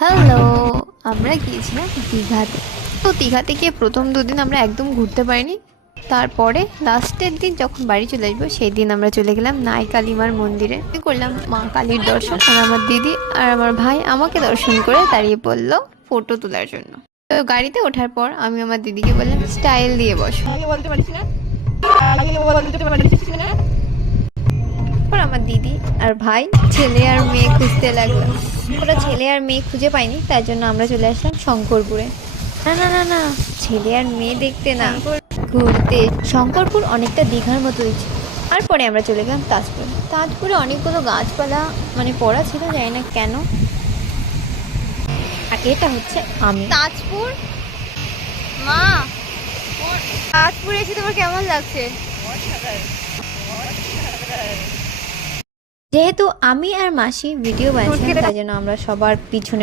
Hello, আমরা গিয়েছিলাম দীঘাতে। তো দীঘাতে গিয়ে প্রথম দুদিন আমরা একদম ঘুরতে পারিনি। তারপরে লাস্টের দিন যখন বাড়ি চলে আসবো সেই দিন আমরা চলে গেলাম নাই কালীমার মন্দিরে। করলাম মা কালীর দর্শন, আর আমার দিদি আর আমার ভাই আমাকে দর্শন করে দাঁড়িয়ে পড়লো ফটো তোলার জন্য। তো গাড়িতে ওঠার পর আমি আমার দিদিকে বললাম স্টাইল দিয়ে বসো। তারপর আমার দিদি আর ভাই ছেলে আর মেয়ে খুঁজতে লাগলো। ওরা ছেলে আর মেয়ে খুঁজে পাইনি, তার জন্য আমরা চলে আসলাম শঙ্করপুরে। না না না না, ছেলে আর মেয়ে দেখতে না, ঘুরতে। শঙ্করপুর অনেকটা দীঘার মতো ছিল। তারপরে আমরা চলে গেলাম তাজপুরে। তাজপুরে অনেকগুলো গাছপালা পড়া ছিল, জানি না কেন। আর এটা হচ্ছে আমি তাজপুর। মা, তাজপুরে এসে তোমার কেমন লাগছে? যেহেতু আমি আর মাসি ভিডিও বানাচ্ছিলাম, তাই জন্য আমরা সবার পিছনে